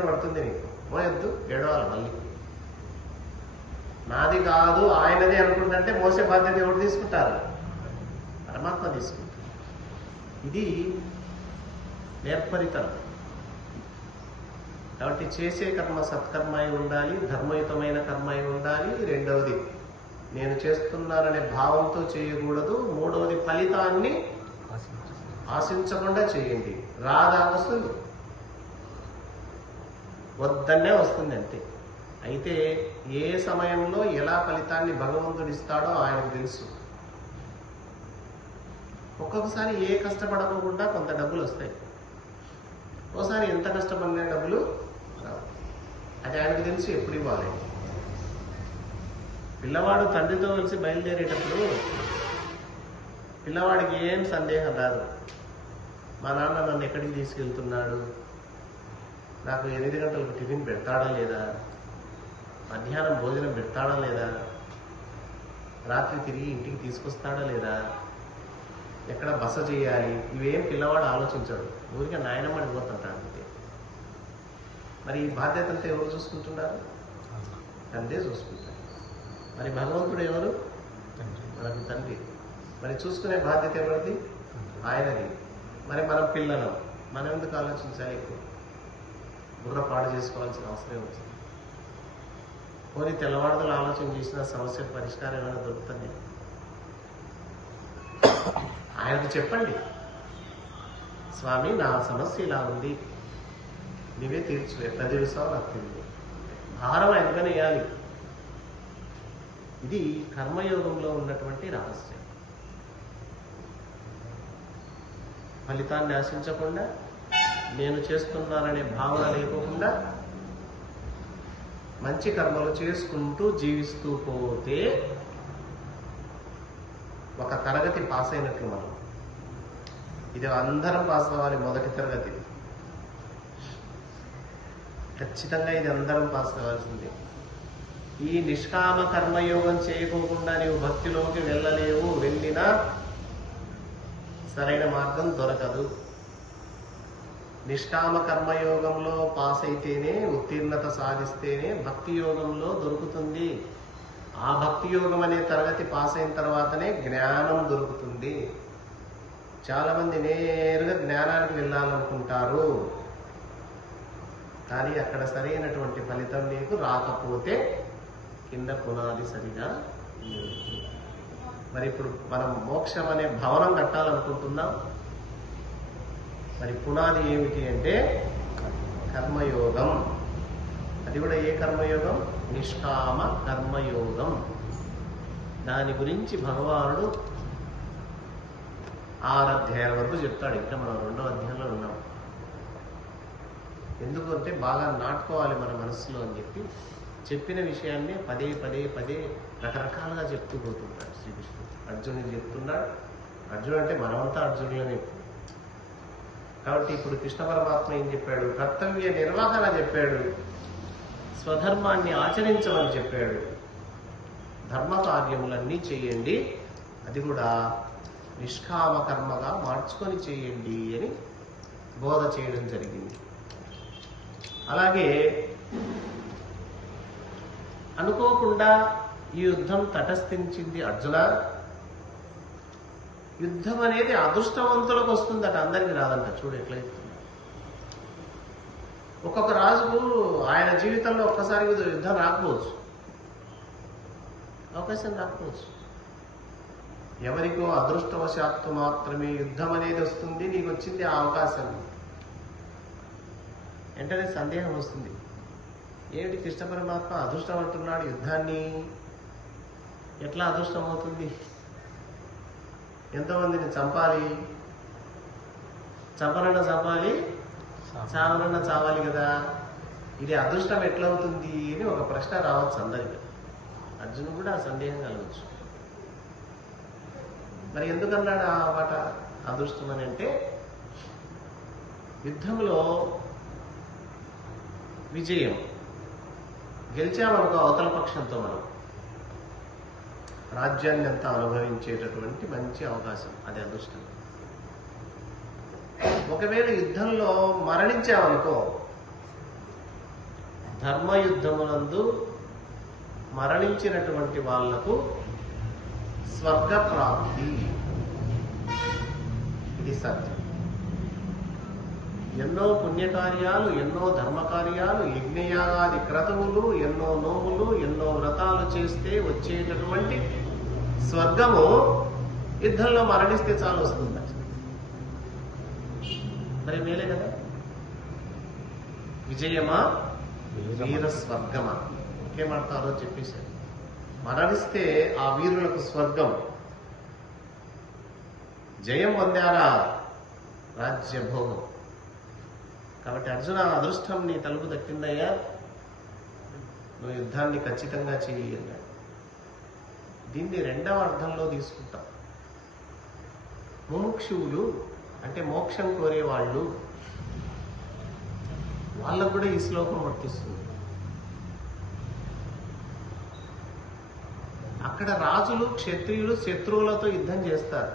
నెత్తిన పడుతుంది నీకు, మోయొద్దు, ఏడవాలి మళ్ళీ. నాది కాదు ఆయనది అనుకుంటుంటే మోసే బాధ్యత ఎవరు తీసుకుంటారు? పరమాత్మ తీసుకుంటారు. ఇది నేర్పరితనం. కాబట్టి చేసే కర్మ సత్కర్మ అయి ఉండాలి, ధర్మయుతమైన కర్మ అయి ఉండాలి. రెండవది నేను చేస్తున్నాననే భావంతో చేయకూడదు. మూడవది ఫలితాన్ని ఆశించకుండా చేయండి. రాదా వస్తుంది, వద్దన్నే వస్తుంది అంతే. అయితే ఏ సమయంలో ఎలా ఫలితాన్ని భగవంతుడు ఇస్తాడో ఆయనకు తెలుసు. ఒక్కొక్కసారి ఏ కష్టపడకుండా కొంత డబ్బులు వస్తాయి, ఒకసారి ఎంత కష్టపడిన డబ్బులు రావు. అది ఆయనకు తెలుసు ఎప్పుడు ఇవ్వాలి. పిల్లవాడు తండ్రితో కలిసి బయలుదేరేటప్పుడు పిల్లవాడికి ఏం సందేహం రాదు. మా నాన్న నన్ను ఎక్కడికి తీసుకెళ్తున్నాడు, నాకు 8 గంటలకు టిఫిన్ పెడతాడా లేదా, మధ్యాహ్నం భోజనం పెడతాడా లేదా, రాత్రి తిరిగి ఇంటికి తీసుకొస్తాడా లేదా, ఎక్కడ బస చేయాలి, ఇవేం పిల్లవాడు ఆలోచించాడు. ఊరికే నాయనమ్మడి పోతుంటాడు అంతే. మరి ఈ బాధ్యత అంతా ఎవరు చూసుకుంటున్నారు? తండ్రే చూసుకుంటారు. మరి భగవంతుడు ఎవరు? మనకు తండ్రి. మరి చూసుకునే బాధ్యత ఎవరిది? ఆయనది. మరి మనం పిల్లలం, మనం ఎందుకు ఆలోచించాలి? ఎక్కువ బుర్ర పాడు చేసుకోవాల్సిన అవసరం వచ్చింది. పోనీ తెల్లవారుదలు ఆలోచన చేసిన సమస్య పరిష్కారం ఏమైనా దొరుకుతుంది? ఆయనకు చెప్పండి, స్వామి నా సమస్య ఇలా ఉంది, నీవే తీర్చు, ఎట్లా తెలుసావు నాకు తెలియదు. భారం ఆయనగానే వేయాలి. ఇది కర్మయోగంలో ఉన్నటువంటి రహస్యం. ఫలితాన్ని ఆశించకుండా, నేను చేస్తున్నాననే భావన లేకోకుండా మంచి కర్మలు చేసుకుంటూ జీవిస్తూ పోతే ఒక తరగతి పాస్ అయినట్లు మనం. ఇది అందరం పాస్ అవ్వాలి. మొదటి తరగతి ఖచ్చితంగా ఇది అందరం పాస్ అవ్వాల్సిందే. ఈ నిష్కామ కర్మయోగం చేయకోకుండా నీవు భక్తిలోకి వెళ్ళలేవు. వెళ్ళినా సరైన మార్గం దొరకదు. నిష్కామ కర్మయోగంలో పాస్ అయితేనే, ఉత్తీర్ణత సాధిస్తేనే భక్తి యోగంలో దొరుకుతుంది. ఆ భక్తి యోగం అనే తరగతి పాస్ అయిన తర్వాతనే జ్ఞానం దొరుకుతుంది. చాలా మంది నేరుగా జ్ఞానానికి వెళ్ళాలనుకుంటారు, కానీ అక్కడ సరైనటువంటి ఫలితం నీకు రాకపోతే కింద పునాది సరిగా లేదు. మరి ఇప్పుడు మనం మోక్షం అనే భవనం కట్టాలనుకుంటున్నాం. మరి పునాది ఏమిటి అంటే కర్మయోగం. అది కూడా ఏ కర్మయోగం? నిష్కామ కర్మయోగం. దాని గురించి భగవానుడు 6 అధ్యాయాల వరకు చెప్తాడు. ఇంకా మనం 2వ అధ్యాయంలో ఉన్నాం. ఎందుకంటే బాగా నాటుకోవాలి మన మనసులో అని చెప్పిన విషయాన్ని పదే పదే పదే రకరకాలుగా చెప్తూ పోతుంటాడు శ్రీకృష్ణుడు. అర్జునుడికి చెప్తున్నాడు. అర్జునుడు అంటే మనమంతా అర్జునులనే. కాబట్టి ఇప్పుడు కృష్ణ పరమాత్మ ఏం చెప్పాడు? కర్తవ్య నిర్వహణ చెప్పాడు, స్వధర్మాన్ని ఆచరించమని చెప్పాడు. ధర్మ కార్యములన్నీ చేయండి, అది కూడా నిష్కామ కర్మగా మార్చుకొని చేయండి అని బోధ చేయడం జరిగింది. అలాగే అనుకోకుండా ఈ యుద్ధం తటస్థించింది. అర్జున, యుద్ధం అనేది అదృష్టవంతులకు వస్తుందట, అందరికీ రాదంట. చూడు ఎట్లా చెప్తుంది. ఒక్కొక్క రాజుకు ఆయన జీవితంలో ఒక్కసారి యుద్ధం రాకపోవచ్చు, అవకాశం రాకపోవచ్చు. ఎవరికో అదృష్టవశాత్తు మాత్రమే యుద్ధం అనేది వస్తుంది. నీకు వచ్చింది ఆ అవకాశం. వెంటనే సందేహం వస్తుంది, ఏమిటి కృష్ణ పరమాత్మ అదృష్టం అంటున్నాడు, యుద్ధాన్ని ఎట్లా అదృష్టం అవుతుంది? ఎంతోమందిని చంపాలి, చంపనన్నా చంపాలి, చావనన్నా చావాలి కదా, ఇది అదృష్టం ఎట్లవుతుంది అని ఒక ప్రశ్న రావచ్చు అందరికీ. అర్జునుడు కూడా ఆ సందేహం కలగచ్చు. మరి ఎందుకన్నాడు ఆ మాట అదృష్టం అని అంటే, యుద్ధంలో విజయం గెలిచామనుకో అవతల పక్షంతో మనం రాజ్యాన్ని అంతా అనుభవించేటటువంటి మంచి అవకాశం, అది అదృష్టం. ఒకవేళ యుద్ధంలో మరణించామనుకో ధర్మయుద్ధమునందు మరణించినటువంటి వాళ్లకు స్వర్గ ప్రాప్తి. ఇది సత్యం. ఎన్నో పుణ్యకార్యాలు, ఎన్నో ధర్మకార్యాలు, యజ్ఞయాగాది క్రతువులు, ఎన్నో నోములు, ఎన్నో వ్రతాలు చేస్తే వచ్చేటటువంటి స్వర్గము యుద్ధంలో మరణిస్తే చాలు వస్తుంది. మరి మేలే కదా. విజయమా వీర స్వర్గమా ఇంకేమంటారో చెప్పేశారు. మరణిస్తే ఆ వీరులకు స్వర్గం, జయం పొందారా రాజ్యభోగం. కాబట్టి అర్జున, అదృష్టం నీ తలుపు దక్కిందయ్యా, నువ్వు యుద్ధాన్ని ఖచ్చితంగా చెయ్యి అన్నాడు. దీన్ని రెండవ అర్థంలో తీసుకుంటాం. ముముక్షువులు అంటే మోక్షం కోరేవాళ్ళు, వాళ్ళకు కూడా ఈ శ్లోకం వర్తిస్తుంది. అక్కడ రాజులు, క్షత్రియులు శత్రువులతో యుద్ధం చేస్తారు.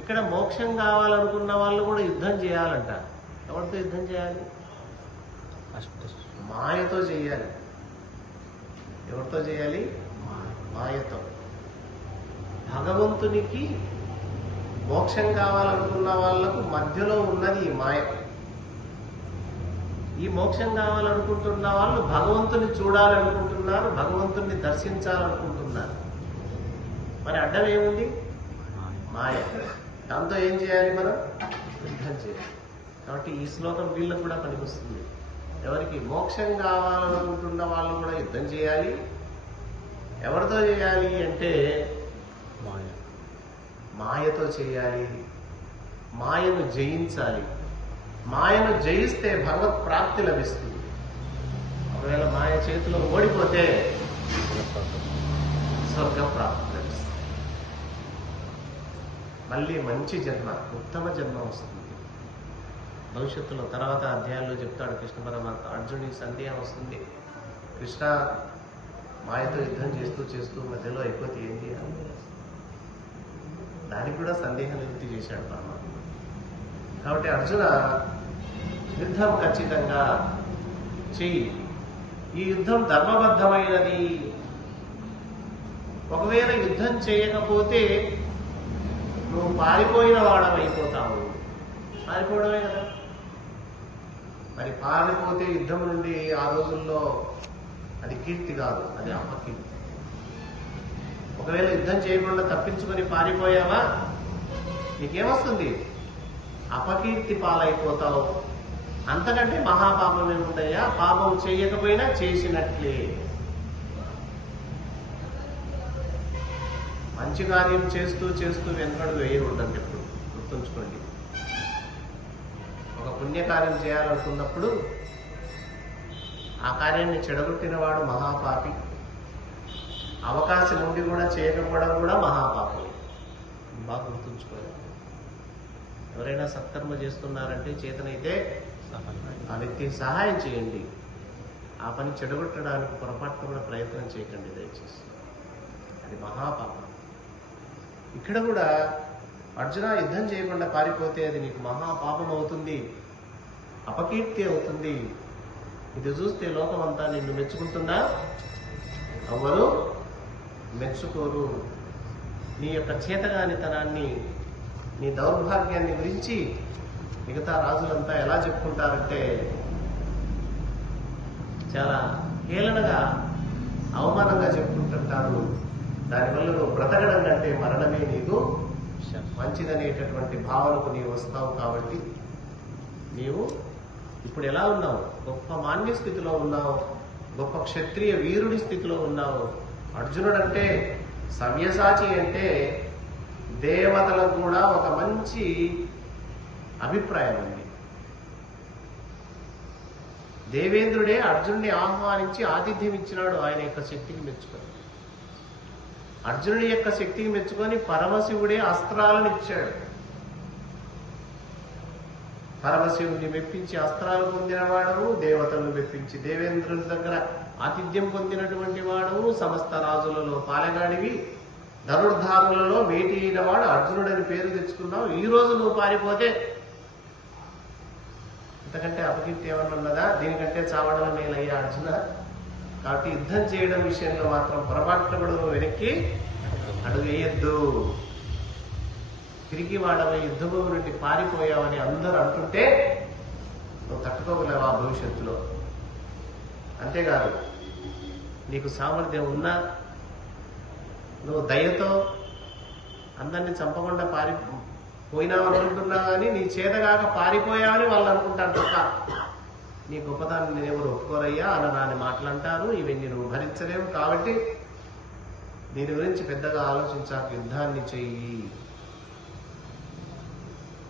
ఇక్కడ మోక్షం కావాలనుకున్న వాళ్ళు కూడా యుద్ధం చేయాలంట. ఎవరితో యుద్ధం చేయాలి? మాయతో చేయాలి. ఎవరితో చేయాలి? మాయతో. భగవంతునికి మోక్షం కావాలనుకున్న వాళ్లకు మధ్యలో ఉన్నది ఈ మాయ. ఈ మోక్షం కావాలనుకుంటున్న వాళ్ళు భగవంతుని చూడాలనుకుంటున్నారు, భగవంతుని దర్శించాలనుకుంటున్నారు. మరి అడ్డం ఏముంది? మాయ. దాంతో ఏం చేయాలి? మనం యుద్ధం చేయాలి. కాబట్టి ఈ శ్లోకం వీళ్ళకు కూడా పనికొస్తుంది. ఎవరికి? మోక్షం కావాలనుకుంటున్న వాళ్ళు కూడా యుద్ధం చేయాలి. ఎవరితో చేయాలి అంటే మాయతో చేయాలి. మాయను జయించాలి. మాయను జయిస్తే భగవత్ ప్రాప్తి లభిస్తుంది. ఒకవేళ మాయ చేతిలో ఓడిపోతే స్వర్గ ప్రాప్తి లభిస్తుంది. మళ్ళీ మంచి జన్మ, ఉత్తమ జన్మ వస్తుంది భవిష్యత్తులో. తర్వాత అధ్యాయంలో చెప్తాడు కృష్ణ పరమాత్మ. అర్జునుడికి సందేహం వస్తుంది, కృష్ణ మాయతో యుద్ధం చేస్తూ చేస్తూ మధ్యలో అయిపోతే ఏంటి అని. దానికి కూడా సందేహం నివృత్తి చేశాడు పరమాత్మ. కాబట్టి అర్జున, యుద్ధం ఖచ్చితంగా చెయ్యి. ఈ యుద్ధం ధర్మబద్ధమైనది. ఒకవేళ యుద్ధం చేయకపోతే నువ్వు పారిపోయిన వాడమైపోతావు. పారిపోవడమే కదా. మరి పారిపోతే యుద్ధం నుండి ఆ రోజుల్లో అది కీర్తి కాదు, అది అపకీర్తి. ఒకవేళ యుద్ధం చేయకుండా తప్పించుకొని పారిపోయావా, నీకేమొస్తుంది? అపకీర్తి పాలైపోతావు. అంతకంటే మహాపాపం ఏముందయ్యా? పాపం చేయకపోయినా చేసినట్లే. మంచి కార్యం చేస్తూ చేస్తూ వెనకడుగు వేయకూడదంటే ఎప్పుడు గుర్తుంచుకోండి. ఒక పుణ్యకార్యం చేయాలనుకున్నప్పుడు ఆ కార్యాన్ని చెడగొట్టిన వాడు మహాపాపి. అవకాశం ఉండి కూడా చేయకపోవడం కూడా మహాపాపం. బాగా గుర్తుంచుకోవాలి. ఎవరైనా సత్కర్మ చేస్తున్నారంటే చేతనైతే ఆ వ్యక్తికి సహాయం చేయండి. ఆ పని చెడగొట్టడానికి పొరపాటు కూడా ప్రయత్నం చేయకండి దయచేసి. అది మహాపాపం. ఇక్కడ కూడా అర్జున, యుద్ధం చేయకుండా పారిపోతే అది నీకు మహాపాపం అవుతుంది, అపకీర్తి అవుతుంది. ఇది చూస్తే లోకమంతా నిన్ను మెచ్చుకుంటుందా? ఎవరు మెచ్చుకోరు. నీ యొక్క చేతగానితనాన్ని, నీ దౌర్భాగ్యాన్ని గురించి మిగతా రాజులంతా ఎలా చెప్పుకుంటారంటే చాలా హేళనగా, అవమానంగా చెప్పుకుంటుంటారు. దానివల్ల నువ్వు బ్రతకడం కంటే మరణమే నీకు మంచిదనేటటువంటి భావనకు నీవు వస్తావు. కాబట్టి నీవు ఇప్పుడు ఎలా ఉన్నావు? గొప్ప మాన్య స్థితిలో ఉన్నావు, గొప్ప క్షత్రియ వీరుడి స్థితిలో ఉన్నావు. అర్జునుడు అంటే, సవ్యసాచి అంటే దేవతలకు కూడా ఒక మంచి అభిప్రాయం ఉంది. దేవేంద్రుడే అర్జునుడిని ఆహ్వానించి ఆతిథ్యం ఇచ్చినాడు. ఆయన యొక్క శక్తికి మెచ్చుకొని, అర్జునుడి యొక్క శక్తికి మెచ్చుకొని పరమశివుడే అస్త్రాలను ఇచ్చాడు. పరమశివుడిని మెప్పించి అస్త్రాలు పొందిన వాడవు, దేవతలను మెప్పించి దేవేంద్రుని దగ్గర ఆతిథ్యం పొందినటువంటి వాడవు, సమస్త రాజులలో పాలెగాడివి, ధనుర్ధారులలో మేటి అయిన వాడు అర్జునుడని పేరు తెచ్చుకున్నావు. ఈ రోజు నువ్వు పారిపోతే ఇంతకంటే అపకీర్తి ఏమన్నా ఉన్నదా? దీనికంటే చావడం మేలయ్యా అర్జున. కాబట్టి యుద్ధం చేయడం విషయంలో మాత్రం పొరపాటున కూడా నువ్వు వెనక్కి అడుగు వేయద్దు. తిరిగి వాడవై యుద్ధభూమి నుండి పారిపోయావని అందరూ అంటుంటే నువ్వు తట్టుకోగలవు ఆ భవిష్యత్తులో. అంతేకాదు, నీకు సామర్థ్యం ఉన్నా నువ్వు దయతో అందరినీ చంపకుండా పోయినావు అనుకుంటున్నావు, కానీ నీ చేతగాక పారిపోయావని వాళ్ళు అనుకుంటారు తప్ప నీ గొప్పదాన్ని నేనెవరు ఒప్పుకోరయ్యా అన్నదాన్ని మాటలంటారు. ఇవన్నీ నువ్వు భరించలేవు. కాబట్టి దీని గురించి పెద్దగా ఆలోచించాక యుద్ధాన్ని చెయ్యి.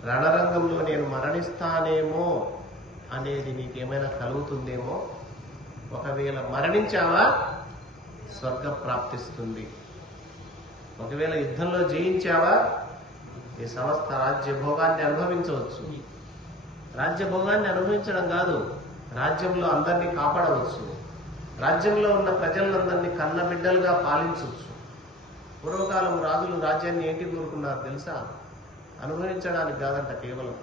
రణరంగంలో నేను మరణిస్తానేమో అనేది నీకేమైనా కలుగుతుందేమో. ఒకవేళ మరణించావా స్వర్గం ప్రాప్తిస్తుంది. ఒకవేళ యుద్ధంలో జయించావా ఈ సమస్త రాజ్యభోగాన్ని అనుభవించవచ్చు. రాజ్యభోగాన్ని అనుభవించడం కాదు, రాజ్యంలో అందరినీ కాపాడవచ్చు. రాజ్యంలో ఉన్న ప్రజలందరినీ కన్నబిడ్డలుగా పాలించవచ్చు. పూర్వకాలం రాజులు రాజ్యాన్ని ఏంటి కోరుకున్నారు తెలుసా? అనుభవించడానికి కాదంట. కేవలం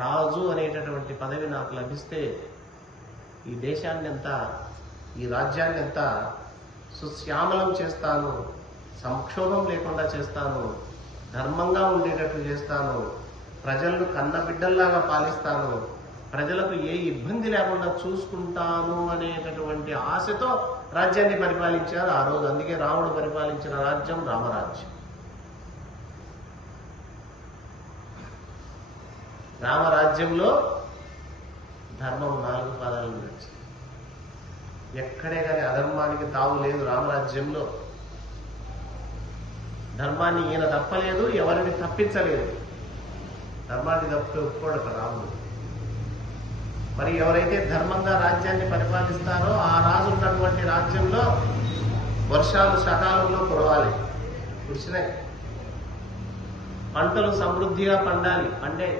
రాజు అనేటటువంటి పదవి నాకు లభిస్తే ఈ దేశాన్ని ఎంత, ఈ రాజ్యాన్ని ఎంత సుశ్యామలం చేస్తాను, సంక్షోభం లేకుండా చేస్తాను, ధర్మంగా ఉండేటట్లు చేస్తాను, ప్రజలను కన్నబిడ్డల్లాగా పాలిస్తాను, ప్రజలకు ఏ ఇబ్బంది లేకుండా చూసుకుంటాను అనేటటువంటి ఆశతో రాజ్యాన్ని పరిపాలించారు ఆ రోజు. అందుకే రాముడు పరిపాలించిన రాజ్యం రామరాజ్యం. రామరాజ్యంలో ధర్మం 4 పాదాలు నడిచింది. ఎక్కడే కానీ అధర్మానికి తావు లేదు రామరాజ్యంలో. ధర్మాన్ని ఈయన తప్పలేదు, ఎవరిని తప్పించలేదు. ధర్మాన్ని తప్పితే ఒప్పుకోడు రాముడు. మరి ఎవరైతే ధర్మంగా రాజ్యాన్ని పరిపాలిస్తారో ఆ రాజు ఉన్నటువంటి రాజ్యంలో వర్షాలు సకాలంలో కురవాలి, కురిసినాయి. పంటలు సమృద్ధిగా పండాలి, పండే.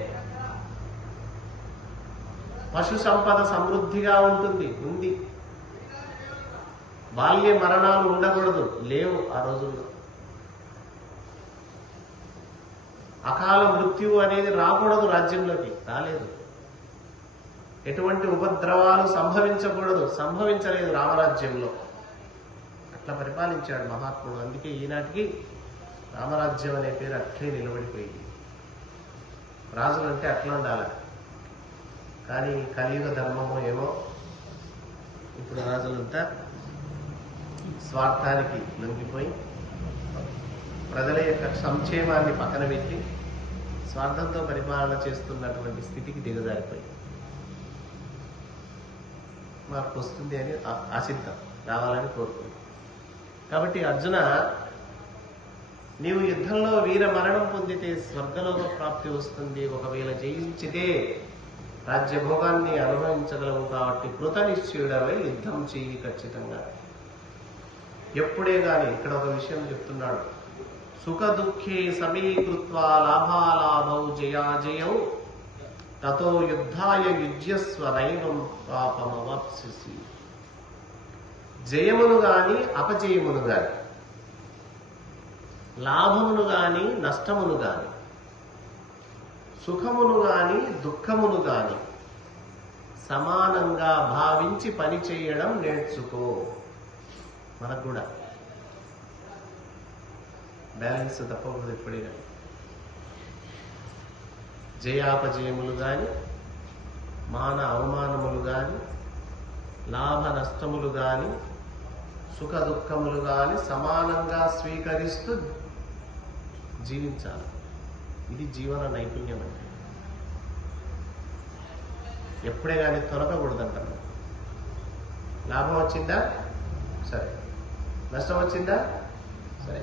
పశు సంపద సమృద్ధిగా ఉంటుంది, ఉంది. బాల్య మరణాలు ఉండకూడదు, లేవు ఆ రోజుల్లో. అకాల మృత్యువు అనేది రాకూడదు రాజ్యంలోకి, రాలేదు. ఎటువంటి ఉపద్రవాలు సంభవించకూడదు, సంభవించలేదు రామరాజ్యంలో. అట్లా పరిపాలించాడు మహాత్ముడు. అందుకే ఈనాటికి రామరాజ్యం అనే పేరు అట్లే నిలబడిపోయింది. రాజులంటే అట్లా ఉండాలి. కానీ కలియుగ ధర్మము ఏమో ఇప్పుడు రాజులంతా స్వార్థానికి లొంగిపోయి ప్రజల యొక్క సంక్షేమాన్ని పక్కన పెట్టి స్వార్థంతో పరిపాలన చేస్తున్నటువంటి స్థితికి దిగజారిపోయి మార్పు వస్తుంది అని ఆశిద్దాం, రావాలని కోరుకుంటాం. కాబట్టి అర్జున, నీవు యుద్ధంలో వీర మరణం పొందితే స్వర్గలోక ప్రాప్తి వస్తుంది. ఒకవేళ జయించితే రాజ్యభోగాన్ని అనుభవించగలవు. కాబట్టి కృతనిశ్చయుడవై యుద్ధం చేయి ఖచ్చితంగా. ఎప్పుడే గాని ఇక్కడ ఒక విషయం చెప్తున్నాడు. సుఖ దుఃఖే సమీకృత్వా లాభాలాభౌ జయాజయౌ తతో యుద్ధాయ యుజ్యస్వ నైవం పాపమవాప్స్యసి. జయమును గాని అపజయమును గాని, లాభమును గాని నష్టమును గాని, సుఖమును గాని దుఃఖమును గాని సమానంగా భావించి పని చేయడం నేర్చుకో. మనకు కూడా బ్యాలెన్స్ తప్పకూడదు ఎప్పుడైనా. జయాపజయములు గాని, మాన అవమానములు గాని, లాభ నష్టములు గాని, సుఖ దుఃఖములు గాని సమానంగా స్వీకరిస్తూ జీవించాలి. ఇది జీవన నైపుణ్యం అంటే. ఎప్పుడే కానీ తొలగకూడదంటారు. లాభం వచ్చిందా సరే, నష్టం వచ్చిందా సరే.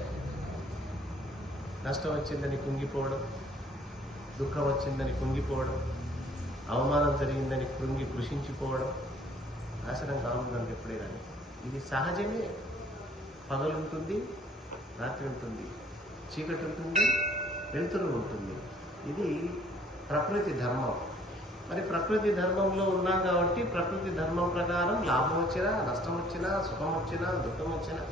నష్టం వచ్చిందని కుంగిపోవడం, దుఃఖం వచ్చిందని కుంగిపోవడం, అవమానం జరిగిందని కృషించిపోవడం నాశనం కావుందండి ఎప్పుడే కానీ. ఇది సహజమే. పగలుంటుంది, రాత్రి ఉంటుంది, చీకటి ఉంటుంది, వెలుతురు ఉంటుంది. ఇది ప్రకృతి ధర్మం. మరి ప్రకృతి ధర్మంలో ఉన్నాం కాబట్టి ప్రకృతి ధర్మం ప్రకారం లాభం వచ్చినా, నష్టం వచ్చినా, సుఖం వచ్చినా, దుఃఖం వచ్చినా,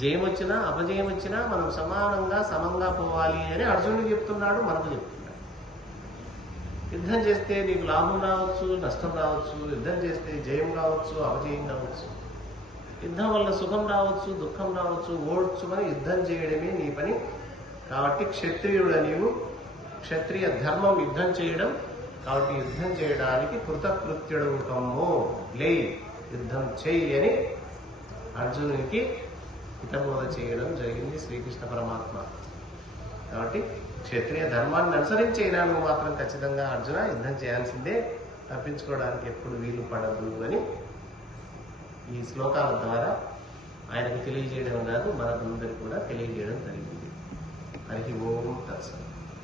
జయం వచ్చినా, అపజయం వచ్చినా మనం సమానంగా సమంగా పోవాలి అని అర్జునుడు చెప్తున్నాడు, మనకు చెప్తున్నాడు. యుద్ధం చేస్తే నీకు లాభం రావచ్చు, నష్టం రావచ్చు. యుద్ధం చేస్తే జయం కావచ్చు, అపజయం కావచ్చు. యుద్ధం వల్ల సుఖం రావచ్చు, దుఃఖం రావచ్చు. ఓడ్చు అని యుద్ధం చేయడమే నీ పని. కాబట్టి క్షత్రియుడు నీవు, క్షత్రియ ధర్మం యుద్ధం చేయడం. కాబట్టి యుద్ధం చేయడానికి కృతకృత్యుడు కమ్ము, లే యుద్ధం చెయ్యి అని అర్జునునికి హితబోధ చేయడం జరిగింది శ్రీకృష్ణ పరమాత్మ. కాబట్టి క్షత్రియ ధర్మాన్ని అనుసరించైనా నువ్వు మాత్రం ఖచ్చితంగా అర్జున యుద్ధం చేయాల్సిందే, తప్పించుకోవడానికి ఎప్పుడు వీలు పడదు అని ఈ శ్లోకాల ద్వారా ఆయనకు తెలియజేయడం కాదు, మనకందరికీ కూడా తెలియజేయడం జరిగింది. హరి ఓం తత్సత్.